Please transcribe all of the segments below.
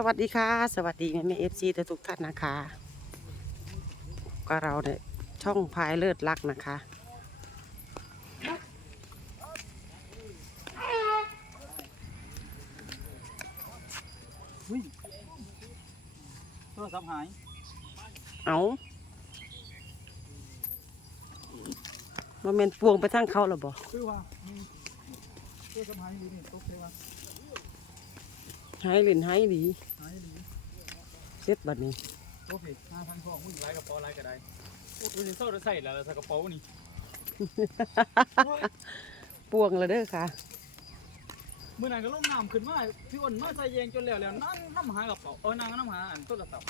สวัสดีค่ะ สวัสดีแม่แม่เอฟซีทุกท่านนะคะก็เราเนี่ยช่องพายเลิศรักนะคะอุ้ยโทรศัพท์หายเอาว่าแมนปวงไปทั้งเขาหรอบ่คือว่ามีโทรศัพท์หายอยู่นี่ตกเลยว่าหายลินหายดีหายดี เซ็ตบัดนี้โอเคห้าพันสองมึงไล่กระเป๋าไล่ก็ได้โอ้ยเศร้าจะใส่แล้วใส่กระเป๋านี่ปวงแล้วเด้อค่ะเมื่อไหร่ก็ลงน้ำขึ้นมาพี่อ้นมาใส่แยงจนแล้วแล้วนั่งน้ำหากระเป๋าเออนั่งน้ำหาอันโทรศัพท์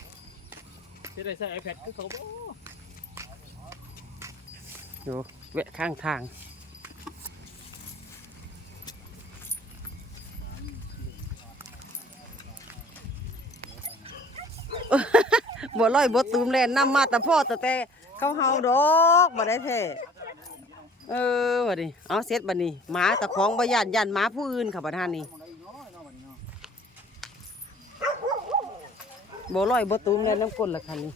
จะได้ใส่ไอแพดคือเขาบอกอยู่แวะข้างทาง บัวลอยบัวตูมแลนนำมาแต่พ่อแต่แต่เขาเฮาดอกบ่ได้แท้เออบัดนี้เอาเสร็จบัดนี้หมาตะของบ่ย่านย่านหมาผู้อื่นค่ะบัดท่านนี้บัวลอยบัวตูมแลนน้ำก้นละคันนี้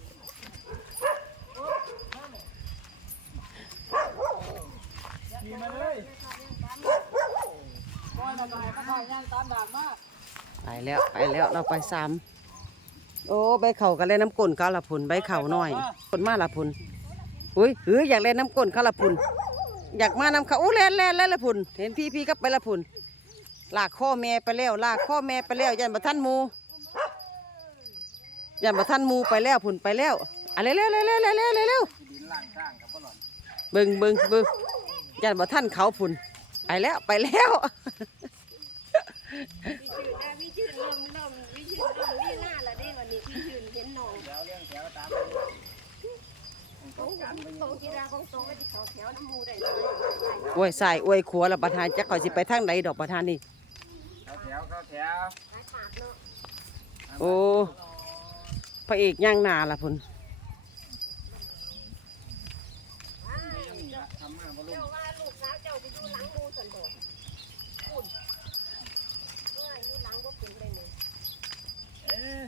ไปแล้วไปแล้วเราไปซ้ำ โอ้ใบเข่าก็เล่นน้ำก้นข้าละพุนใบเข่าหน่อยก้นมาละพุนอุ้ยเฮ้ยอยากเล่นน้ำก้นข้าละพุนอยากมานำเขาโอ้แล่นเล่นเล่นละพุนเห็นพี่พี่ก็ไปละพุนลากข้อแม่ไปแล้วลากข้อแม่ไปแล้วยันบัท่านมูยันบัท่านมูไปแล้วพุนไปแล้วอะไรเร็วเร็วเร็วเร็วเร็วเร็วเร็วเบิ่งเบิ่งเบิ่งยันบัท่านเขาพุนไปแล้วไปแล้ว ของกีฬาของโตก็จะเขาแถวน้ำมูได้เลยอวยใส่อวยขัวละประธานจะคอยสิไปทางไหนดอกประธานนี่ เข้าแถวเข้าแถวหายขาดเนาะโอ้พระเอกย่างหนาละพุ่นทำมาบ่ลงเจ้าว่าลูกสาวเจ้าจะอยู่หลังมูสันโดษคุณเมื่ออยู่หลังก็เป็นเลยเนี่ยเอ๊ะ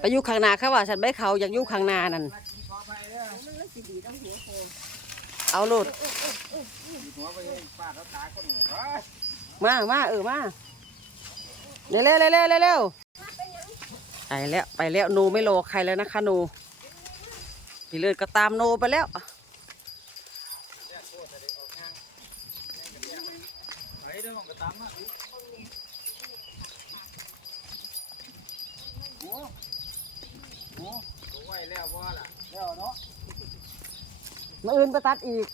ไปอยู่ข้างหน้าเขาว่าฉันไม่เขาอยากอยู่ข้างหน้านั่น รักกินขอไปเด้อ มันเลยสิดีต้องหัวโค เอาโลดหัวไปเองป้าเขาตาคนหนึ่งมามาเออมาเร็วเร็วเร็วเร็วเร็วเร็วไปแล้วไปแล้วโนไม่รอใครแล้วนะคะโนพี่เลิศก็ตามโนไปแล้วไปเด้อมันก็ตามมาดิโอ้โหโอ้ไหวแล้วว่าล่ะแล้วเนาะ มาอื่นไปตัดอีก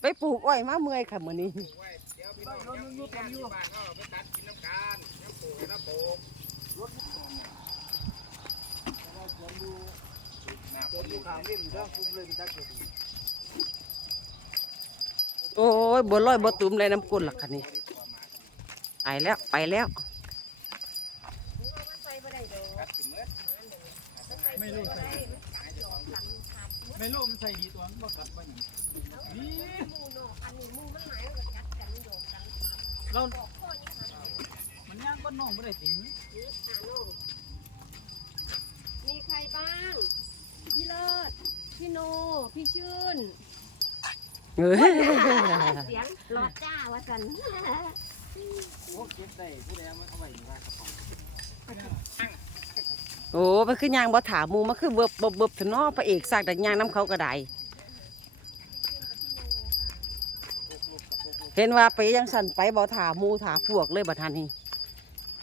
ไปปลูกอ้อยมาเมื่อยค่ะมื่อนี้โอ้ยบัวลอยบัวตุ้มเลยน้ำกุนหลักคันนี้ไปแล้วไปแล้ว ไม่รู้มันใส่ดีตัวมันบอกกัดไปอย่างนี้มูเนาะอันนี้มูมันหมายว่าจัดกันโยกกันเราบอกข้อนี้ค่ะมันย่างก้นน้องไม่ได้ติ๋งนี่หาน้องมีใครบ้าง พี่เลิศ พี่โน พี่ชื่นเฮ้ยเสียงรอจ้าว่าสันโอ้เก็บได้ผู้ใดเอาไว้เอาไว้อยู่ว่ากระเป๋า โอ้มันคือยางบ่ถามูมันคือเบิบเบิบเบิบถนาะพระเอกสร้างแต่ยางน้ำเขาก็ได้เห็นว่าไปยังสั่นไปบ่ถามูถาพวกเลยบัดทันนี้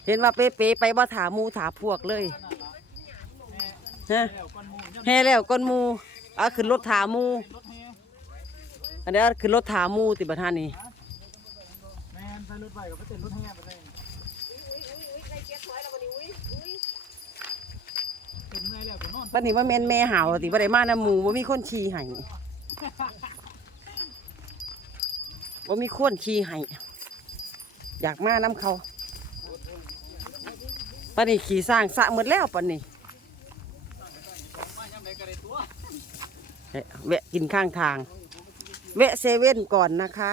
เห็นว่าเป๊ะๆไปบ่ถามูถาพวกเลยฮะแล้วก้อนหมูย่ำแล้วก้นมูเอาขึ้นรถถามูอันนี้เอาขึ้นรถถามูติบัดทันนี้แมนใส่รถไฟกับไปเต้นรถแห่ไปเลย อุ้ยอุ้ยอุ้ยอุ้ยใครเจ็บถอยแล้ววันนี้อุ้ยอุ้ย เป็นเมื่อยแล้วก็นอน บัดนี้ว่าแม่นแม่หาวติบ่ได้มาน้ำหมูบ่มีคนขี่ให้บ่มีคนขี่ให้อยากมาน้ำเขาปานนี้ขี่สร้างสะหมดแล้วปานนี้มาย่ำไหนก็ได้ตัวเอ๊ะแวะกินข้างทางเแวะเซเว่นก่อนนะคะ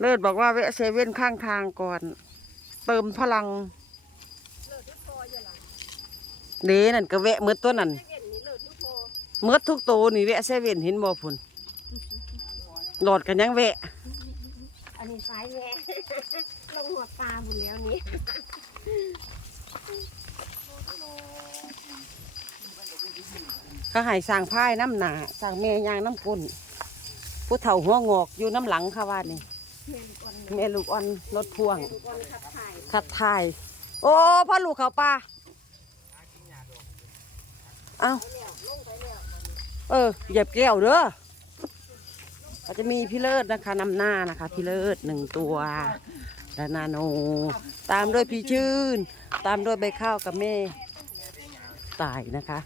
เลิศบอกว่าแวะเซเว่นข้างทางก่อน เติมพลัง เลิศทุกโตอยู่ล่ะ เด้นั่นก็แวะเมื่อตัวนั่นเว้นนี่เลิศทุกโตเมื่อทุกโตวนี่แวะเซเว่นเห็นบ่พุ่นหลอดกันยังแวะ อันนี้สายแม่ลงหัวปลาหมดแล้วนี่ก็ให้สร้างพายน้ำหนาสร้างแม่ยางน้ำก้นผู้เฒ่าหัวงอกอยู่น้ำหลังค่ะว่านี่แม่ลูกอ่อนแม่ลูกอ่อนรถพ่วงแม่ลูกอ่อนขับถ่ายคัดทาย โอ้พ่อลูกเขาป้าเอ้าวเออเหยียบแก้วเด้อก็จะมีพี่เลิศนะคะนำหน้านะคะพี่เลิศหนึ่งตัวดานาโน ตามด้วยพี่ชื่น ตามด้วยใบข้าวกับแม่ตายนะคะ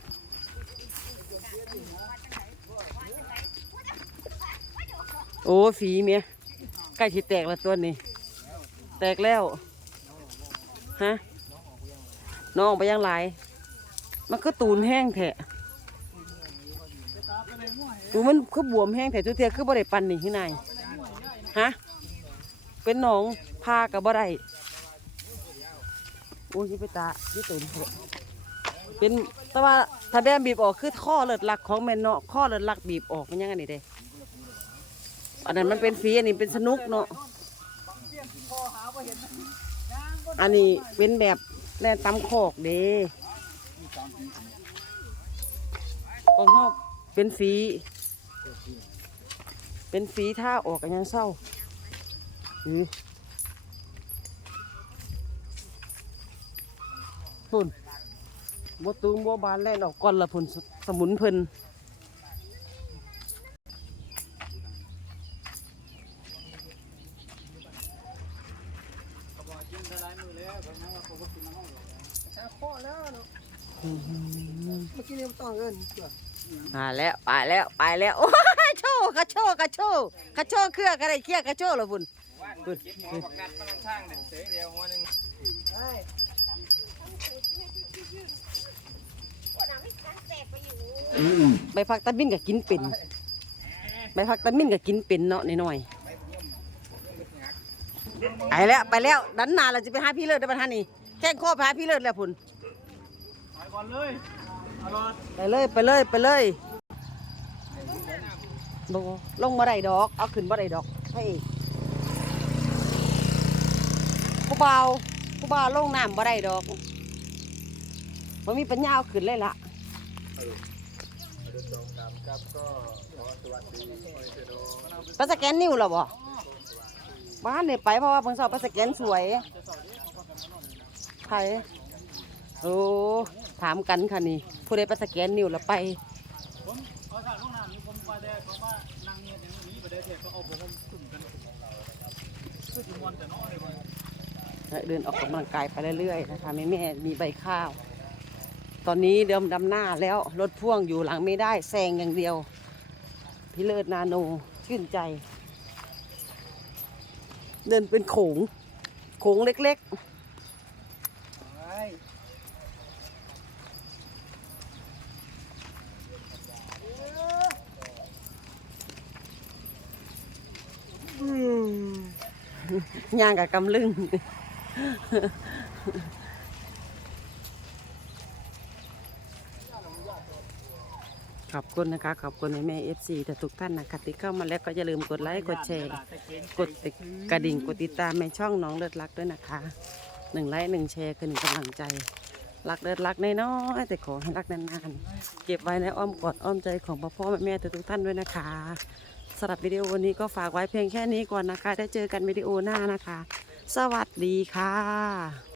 โอ้ฝีเมียใกล้ที่แตกแล้วตัวนี้ แตกแล้ว ฮะ น้องไปยังไร มันก็ตูนแห้งแทะอูมันคือบวมแห้งแทะทุกเทียคือบ่ได้ปันนี่ข้างในฮะ เป็นหนองพากับบ่ได้โอ้ยไปตาที่ตูนเถอะเป็นแต่ว่าถ้าแบมบีบออกคือข้อเลือดหลักของแมนเนาะข้อเลือดหลักบีบออกมันยังไงนี่เด้อันนั้นมันเป็นฟีอันนี้เป็นสนุกเนาะอันนี้เป็นแบบแล่นตำโคกเด้ ของเขาเป็นฟรีเป็นฟรีถ้าออกกันยังเศร้าอือพุ่นบัตูมบับานแล่นออกก่อนละพุ่นสมุนเพิ่นเมื่อกี้เรียกต่อเงินมาแล้วไปแล้วไปแล้วโอ้ยโชว์กระโชว์กระโชว์กระโชว์เครือก็ได้เครือกระโชว์ละพุ่นพุ่นพุ่นว่าน้ำไม่กันแตกไปอยู่ใบผักตะมินก็กินเป็นใบผักตะมินก็กินเป็นเนาะนิดหน่อยไปแล้วไปแล้วดันหนาเราจะไปหาพี่เลิศได้ปะท่านนี่แข่งข้อไปหาพี่เลิศแล้วพุ่นไป ก่อนเลยอร่อยไปเลยไปเลยไปเลยบลงมาได้ดอก เอาขึ้นมาได้ดอกให้ผู้เบาวผู้เบาวลงน้ำบ่ได้ดอกมันมีปัญญาเอาขึ้นเลยล่ะไปสแกนนิ้วเหรอบ่บ้านเนี่ยไปเพราะว่าเพิ่งสอบไปสแกนสวยใครโอ้ ถามกันค่ะนี่ ผู้ใดไปสแกนนิ้วแล้วไปผมเอาสารลงน้ำนี่ผมไปได้เพราะว่านางเนี่ยอย่างนี้ประเดี๋ยวเทก็เอาผมขึ้นกันคือสิมวนแต่น้อยเลยเดินออกกำลังกายไปเรื่อยๆนะคะแม่แม่ๆมีใบข้าว ตอนนี้เดิมดำหน้าแล้วรถพ่วงอยู่หลังไม่ได้แซงอย่างเดียวพี่เลิศนาโนชื่นใจ เดินเป็นโขงโขงเล็กๆ ย่างกับกำลึงขอบคุณนะคะ ขอบคุณแม่เอฟซีทุกท่านนะคะที่เข้ามาแล้วก็อย่าลืมกดไลค์กดแชร์ กดติดกระดิ่งกดติดตามในช่องน้องเลิศรักด้วยนะคะหนึ่งไลค์หนึ่งแชร์คือหนึ่งกำลังใจ รักเลิศรักน้อยแต่ขอให้รักนานๆ เก็บไว้ในอ้อมกอดอ้อมใจของพ่อพ่อแม่แม่ทุกท่านด้วยนะคะ สำหรับวิดีโอวันนี้ก็ฝากไว้เพียงแค่นี้ก่อนนะคะ ได้เจอกันวิดีโอหน้านะคะ สวัสดีค่ะ